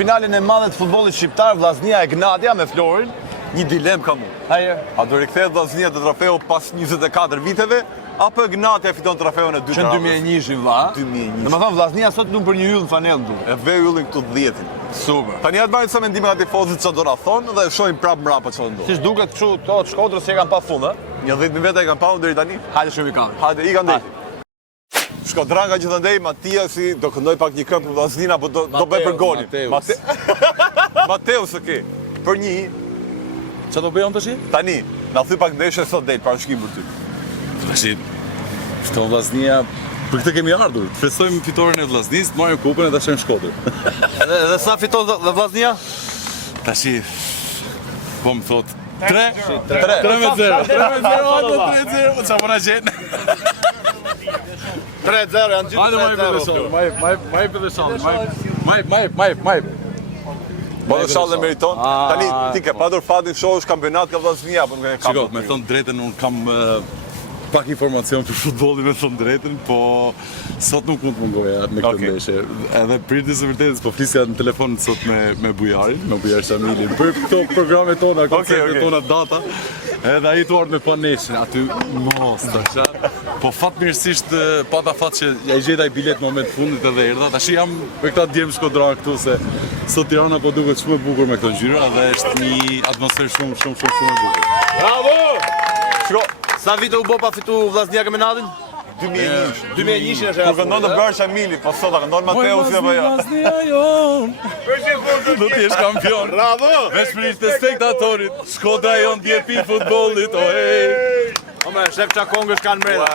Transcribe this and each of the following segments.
finalin e madhe të futbollit shqiptar, Vllaznia e Gnatja me Florin. Një dilem ka mu. Haje. A do rikthehet Vllaznia te trofeu pas 24 viteve, apo Gnatja fiton trofeun e dytë? Që në 2001 vlla. 2001. Domethënë Vllaznia sot lum për një yll në fanellë du. E ve yllin këtu 10-in. Super. Tani atë bëjnë sa mendime nga tifozët çfarë do na thonë dhe shohim prapë mbrapa çfarë ndodh. Siç duket kështu, to të Shkodrës që e kanë pa fund, ë? Një 10.000 veta e kanë pa deri tani. Hajde shumë i kanë. Hajde, i kanë deri. Shkodran nga gjithandej, Matiasi do këndoj pak një këngë për Vllaznin apo do bëj për golin. Mateus ke. Për një Çfarë do bëjon tash? tani, na thy pak ndeshje sot del parashkim për ty. Tash shton Vllaznia. Për këtë kemi ardhur. Të festojmë fitoren e Vllaznisë, të marrim kupën e ta shëm Shkodër. Edhe sa fiton dhe Vllaznia? Tash po më thot 3-0. 3-0. 3-0, çfarë po na gjen? 3-0 janë gjithë. Hajde më për të shallë. Maj. Po do shallë meriton. Tani ti ke padur fatin shohësh kampionat ka Vllaznia apo nuk e ka? Shiko, me thon drejtën unë kam pak informacion për futbollin me thon drejtën, po sot nuk mund të mungoja me këtë ndeshje. Edhe pritjes së vërtetës, po flisja në telefon sot me Bujarin, me Bujar Shamilin për këto programe tona, koncertet tona data. Edhe ai tuart me paneshin aty mos tash. Po fatmirësisht pata fat që ja i gjeta i bilet në moment fundit edhe erdha. Tash jam me këta djem Shkodran këtu se sot Tirana po duket shumë e bukur me këto ngjyra dhe është një atmosferë shumë e bukur. Bravo! Shiko, Sa vite u bë pa fitu Vllaznia kampionatin? 2001. 2001 është Kur vendon të bërë Shamili, po sot ka ndon Mateusi apo jo? Vllaznia jon. Do të jesh kampion. Bravo! Me shpirtin e spektatorit, Shkodra jon djepi futbollit, o ej. Ome, shef qa kongësh kanë mrena.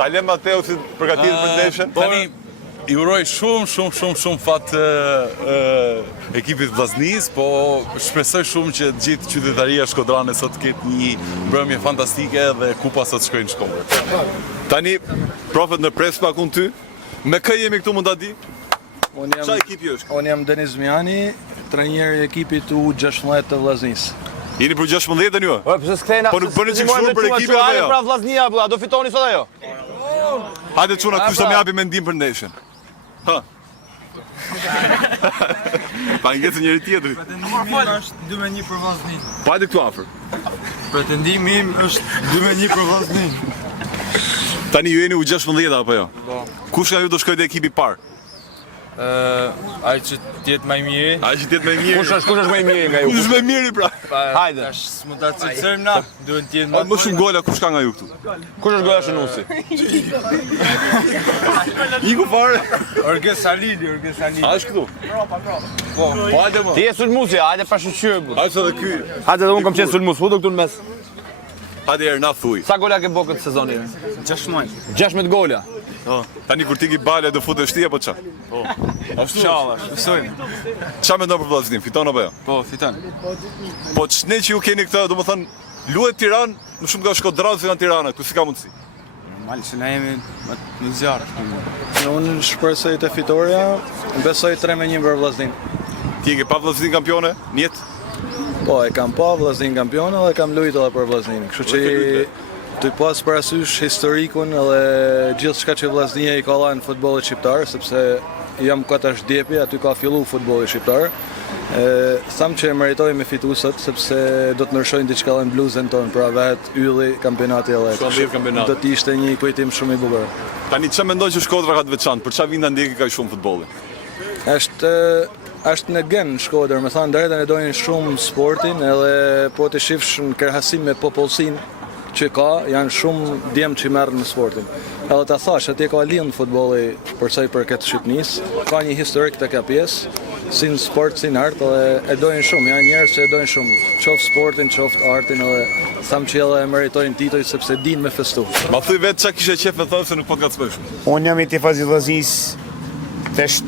Ta lëm Mateusin përgatitur për ndeshjen. Tani i uroj shumë fat ekipit Vllaznisë, po shpresoj shumë që gjithë qytetaria shkodrane sot ketë një mbrëmje fantastike dhe kupa sot shkojnë në Shkodër. Tani profet në pres pak unë ty. Me kë jemi këtu mund ta di? Çfarë ekipi është? Unë jam Deniz Miani, trajneri i ekipit U16 të Vllaznisë. Jeni për 16 ju? Po pse s'kthejna? Po nuk bëni çfarë për ekipin apo jo? Pra Vllaznia, a do fitoni sot ajo? Hajde çuna, kush do më japi mendim për ndeshjen? Ha. Pa ngjetë njëri tjetrit. Pretendimi im është 2-1 për Vllaznin. Pa hajde këtu afër. Pretendimi im është 2-1 për Vllaznin. Tani ju jeni U16 apo jo? Po. Kush nga ju do shkojë te ekipi i parë? Ai që t'jetë më i miri. Ai që tjetë më i mirë. Kush është më i miri nga ju? Kush është më i miri pra? Hajde. Tash s'mund ta cilësojmë na, duhet të jetë Më shumë gola kush ka nga ju këtu? Kush është goja Shënusi? Iku fare. Orges Halili. A është këtu? Po hajde më. Ti je sulmusi, hajde pa shqyr. Hajde edhe ky. Hajde edhe unë kam qenë sulmus, futu këtu në mes. Hajde erë na thuj. Sa gola ke bërë këtë sezoni? 16 gola. Tani kur ti ki bale do futesh ti apo ç'a? Inshallah, besojmë. Ç'a mendon për Vllaznin? Fiton apo jo? Po, fiton. Po ç'ne që ju keni këtë, domethënë luhet Tiranë, më shumë nga Shkodra se nga Tirana, ku si ka mundësi? Normal që na jemi në zjarr. Unë shpresoj të fitoria, besoj 3-1 për Vllaznin. Ti e ke pa Vllaznin kampione? Njet? Po, e kam pa Vllaznin kampion dhe kam luajtur edhe për Vllaznin. Kështu që të pas parasysh historikun edhe gjithë shka që Vllaznia i ka la në futbollit shqiptar, sepse jam katash djepi, aty ka fillu futbolli shqiptar. Tham që e meritoj me fitu sot, sepse do të nërshojnë diçka dhe në bluzën tonë, pra vetë ylli kampionati edhe. Do t'ishte një kujtim shumë i bukur. Tani ç'a mendoj që Shkodra ka të veçantë? Për ç'a vin ta ndjeki kaq shumë futbollin? Është në gen Shkodër, me thënë drejtën e dojnë shumë sportin, edhe po të shifsh në krahasim me popullsinë që ka, janë shumë djemë që merren në sportin. Edhe ta thash, atje ka lind futbolli për sa i përket Shqipënisë, ka një historik të ka pjesë, si në sport, si në art, edhe e dojnë shumë, janë njerëz që e dojnë shumë, qoftë sportin, qoftë artin, edhe tham që edhe e meritojnë titull sepse dinë me festu. Ma thuj vetë ç'a kishe qef me thënë se nuk po të kacmoj shumë. Unë jam i tifoz i Vllaznisë tash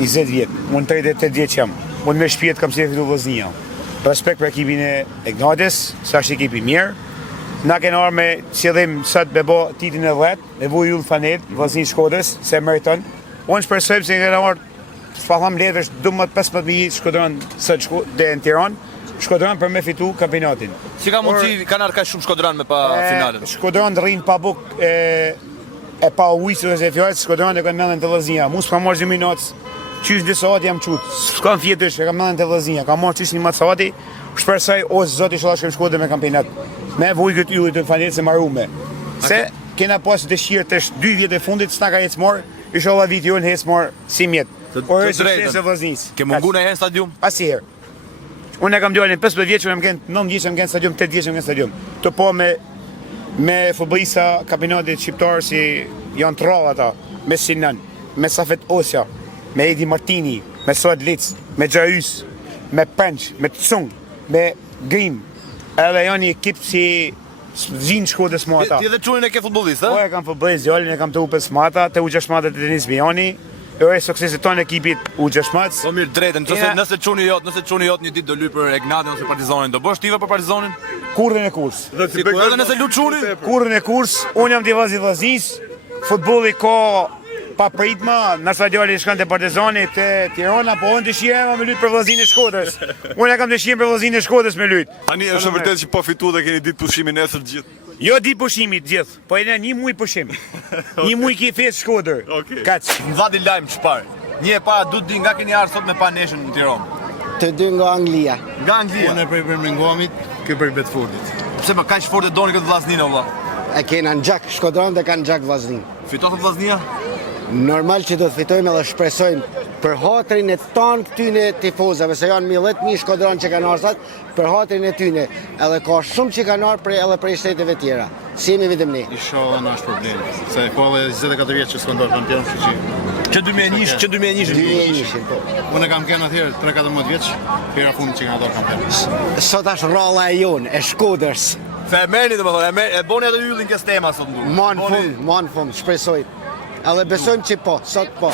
20 vjet. Unë 38 vjeç jam. Unë me shpirt kam si fitu Vllaznia. Respekt për ekipin e Gnatës, sa është ekip i mirë. Na kenë arë me qëllim sot me bo titin e 10, me bu jullë fanel, Vllaznia Shkodrës, se meriton. Unë shpresoj se kenë arë, shpallam letësh 12-15.000 Shkodran sot dhe në Tiranë, Shkodran për me fitu kampionatin. Si ka mundësi kanë arë ka shumë Shkodran me pa finalen? Shkodran rrinë pa buk e pa ujësë dhe fjallës, Shkodran e kanë mendën të Vllaznia. Mu s'ka marrë gjiminatës qysh dhe Saati jam qut. S'kam fjetësh, e kam nën të vllaznia, kam marrë qysh një mat Saati, shpresoj ose zoti inshallah shkojmë Shkodër me kampionat. Me vujkët yllit të falet se marume. Se kena pas dëshirë tash 2 vjet e fundit s'na ka ecmor, inshallah viti jon ecmor si mjet. Por është sukses e vllaznisë. Ke mungu në herë në stadium? Asnjëherë. Unë kam djalin 15 vjeç, më kanë 9 vjeç, më kanë stadium, 8 vjeç më kanë stadium. Të po me futbollista kampionatit shqiptar si janë trall ata, me Sinan, me Safet Osja, me Edi Martini, me Suad Lic, me Xhays, me Penç, me Tsung, me Grim. Edhe janë një ekip si zinë Shkodës më ata. Ti edhe çunin e ke futbollist, Po ha? e kam futbollist djalin, e kam të U5 Mata, të U6 të Denis Bijani. E suksesit tonë ekipit U6. Po mirë drejtën, nëse çuni jot një ditë do luaj për Egnatin ose Partizanin, do bësh tive për Partizanin? Kurrën e kurs. Edhe nëse lut çuni? Kurrën e kurs, unë jam tifoz i vllaznis. Futbolli ka pa pritma, në stadioni shkon te Partizani te Tirana, po unë dëshiroj me lut për vllaznin e Shkodrës. Unë kam dëshirë për vllaznin e Shkodrës me lut. Tani është vërtet që po fitu dhe keni ditë pushimin nesër gjithë. Jo ditë pushimi gjithë, po e një muj pushim. Një muj ki fesë Shkodër. Kaç. Më vadi lajm çfarë? Një e para duhet di nga keni ardhur sot me pa neshën në Tiranë. Të dy nga Anglia. Nga Anglia. Unë prej Birminghamit, ky prej Bedfordit. Pse më kaq fort e doni këtë vllaznin valla? E kena në gjak, Shkodran dhe kanë gjak vllaznin. Fiton të vllaznia? Normal që do të fitojmë dhe shpresojmë për hatrin e tanë këtyne tifozave, se janë 10.000 Shkodran që kanë arsat, për hatrin e tyne. Edhe ka shumë që kanë arë edhe prej shteteve tjera. Si jemi vetëm ne. Inshallah na është problem. Se ka edhe 24 vjeç që s'ka ndodhur kampion, kështu që Që 2001 2001 po. unë kam qenë atëherë 13-14 vjeç, hera fundit që kanë ndodhur kampion. Sot është ralla e jonë, e Shkodrës. Femeni domethënë, e boni atë yllin kes tema sot ndu. Ma në fund, shpresoj. Edhe besojmë që po, sot po.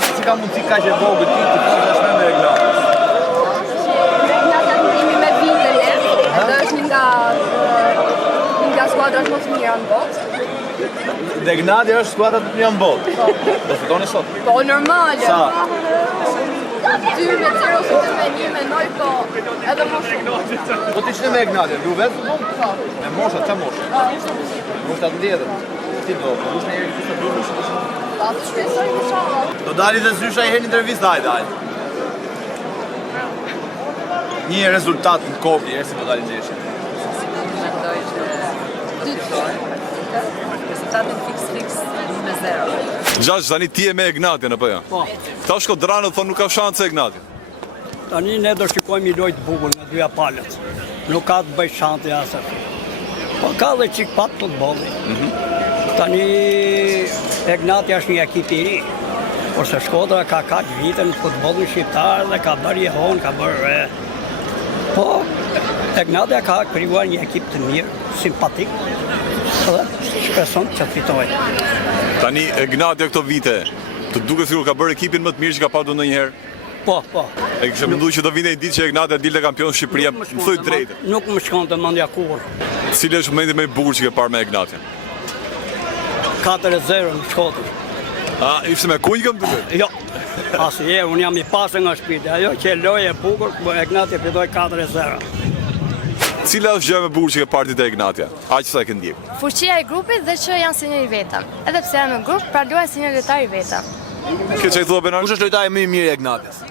Si ka mundësi kaq e vogël ti të futesh me Egnatin? Jemi me vite le, edhe është nga skuadrat më të mira në botë. Dhe Egnati është skuadra të mira në botë. Do fitoni sot. Po normale. Sa? 2-0 ose 2-1, po edhe më shumë. Po ti ç'ne me Egnatin? Lu vetë? Me mosha, ç'a mosha? Mosha të ndjedhën. Ti do, kush në herë të duhet. Pa të shpresoj inshallah. Do dali dhe Zysha i herë në intervistë, hajde. Një rezultat në Kopli, si do dali ndeshja. Mendoj që 2-0. Rezultatin fiks me 0. Gjash, tani ti e me Egnatin apo jo? Po. Ta Shkodranët thonë nuk ka shanse Egnati. Tani ne do shikojmë i lojtë bukur nga dyja palët. Nuk ka të bëj shanse asë. Po ka dhe qik pat futbolli. Tani Egnati është një ekip i ri. Kurse Shkodra ka 4 vite në futbollin shqiptar dhe ka bërë jehon, ka bërë. Po Egnati ka krijuar një ekip të mirë, simpatik. Dhe shpreson që fitoj. Tani Egnati këto vite, të duket sikur ka bërë ekipin më të mirë që ka patur ndonjëherë. Po. E kishe menduar që do vinte një ditë që Egnati dilte kampion Shqipëria, më thuj drejtë. Nuk më shkon të mendja kur. Cili është momenti më i bukur që ke parë me Egnatin? 4-0 në Shkodër. A, ishte me kunjkëm të të? Jo, asnjëherë, unë jam i pasur nga shtëpia. Ajo që lojë e bukur, Egnati fitoi 4-0. Cila është gjë më e bukur që ke parë ti te Egnatja? Aq sa e ke ndjek. Fuqia e grupit dhe që janë si njëri vetëm. Edhe pse janë në grup, pra luajnë si një lojtar i vetëm. Ke çaj thua Benar? Kush është lojtari më i mirë i Egnatit?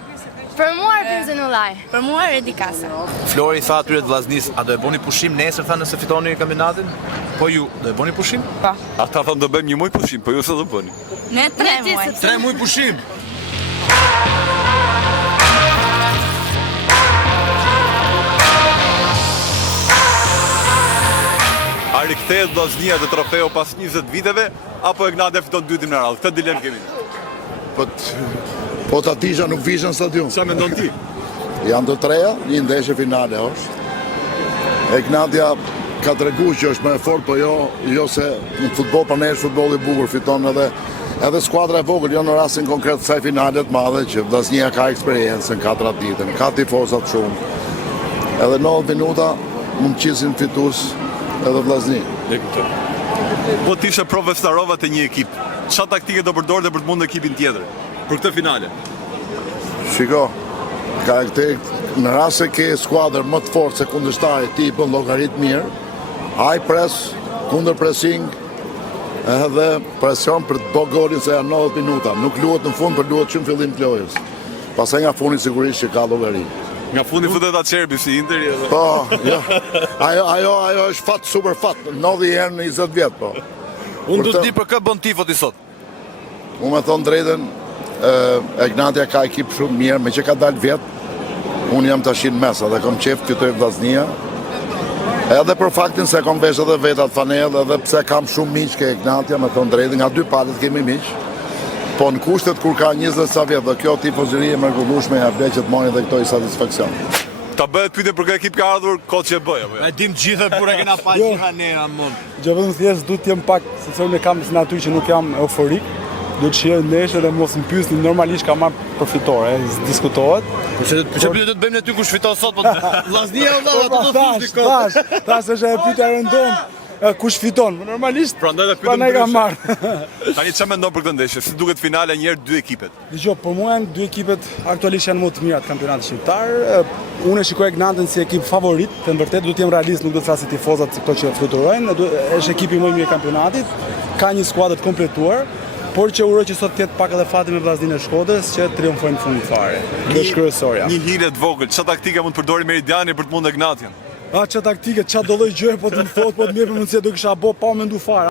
Për mua Arpin Zenullaj. Për mua Redi Kasa. Flori tha atyre të vllaznis, a do e bëni pushim nesër tha nëse fitoni kampionatin? Po ju do e bëni pushim? Po. Ata thonë do bëjmë 1 muaj pushim, po ju se do bëni? Ne 3 muaj. 3 muaj pushim. A rikthehet vllaznia dhe trofeu pas 20 viteve apo Egnatia fiton dytin në radhë? Këtë dilemë kemi. Po ta tisha nuk vishën stadium. Çfarë mendon ti? Janë të treja, një ndeshje finale është. Egnatia ka treguar që është më e fortë, po jo se në futboll për ne është futbolli i bukur, fiton edhe skuadra e vogël, jo në rastin konkret kësaj finale të madhe që vllaznia ka eksperiencë në 4 ditën, ka tifozat shumë. Edhe 90 minuta mund qisin fitues edhe vllazni. Po ti ishe profesorova të një ekip, çfarë taktike do përdorte për të mundur ekipin tjetër për këtë finale? Shiko, në rast se ke skuadër më të fortë se kundërshtari, ti i bën llogarit mirë, high press, kundër pressing, edhe presion për të bërë golin se janë 90 minuta. Nuk luhet në fund, por luhet që në fillim të lojës. Pastaj nga fundi sigurisht që ka llogari. Nga fundi futet Acerbi si Interi edhe. Po, jo. Ajo është fat, super fat. 90 herë në 20 vjet, po. Unë do të di për kë bën tifo ti sot. Unë me thonë drejtën, Egnatia ka ekip shumë mirë, me që ka dalë vjet, unë jam tash në mes, edhe kom qef të fitoj vllaznia. Edhe për faktin se kom vesh edhe vetat fanell, edhe pse kam shumë miq ke Egnatia, me thonë drejtën, nga 2 palët kemi miq. Po në kushtet kur ka 20 sa vjet, dhe kjo tifozëri e mrekullueshme ja vlen që të marrin edhe këto i satisfaksion. Ta bëhet pyetje për kë ekip ka ardhur, kot që bëj apo jo? E dim gjithë kur e kena pa gjitha ne amon. Gjë vetëm thjesht duhet të jem pak, sepse unë kam si natyr që nuk jam euforik. Duhet të shijoj ndeshje dhe mos më pyesni, normalisht ka marr për fitore, diskutohet. Çe pyetje do të bëjmë ne ty kush fiton sot, po vllaznia u dha ato do fundi kot. Tash është e pyetja rëndom. Kush fiton? Normalisht prandaj do pyetëm. Prandaj ka marr. Tani çfarë mendon për këtë ndeshje? Si duket finale një herë 2 ekipet? Dgjoj, për mua janë 2 ekipet aktualisht janë më të mira të kampionatit shqiptar. Unë e shikoj Egnatin si ekip favorit, të vërtetë duhet të jem realist, nuk do të thasë tifozat si këto që fluturojnë. Është ekipi më i mirë i kampionatit, ka një skuadër të kompletuar, por që uroj që sot të jetë pak edhe fati me vllazninë e Shkodrës që triumfojnë në fund fare. Kjo është kryesorja. Një hile të vogël, çfarë taktike mund të përdori Meridiani për të mundur Egnatin? Që taktike, që do lloj gjëje po të më thot, po të më jepë mundësi do kisha bë pa mendu fare.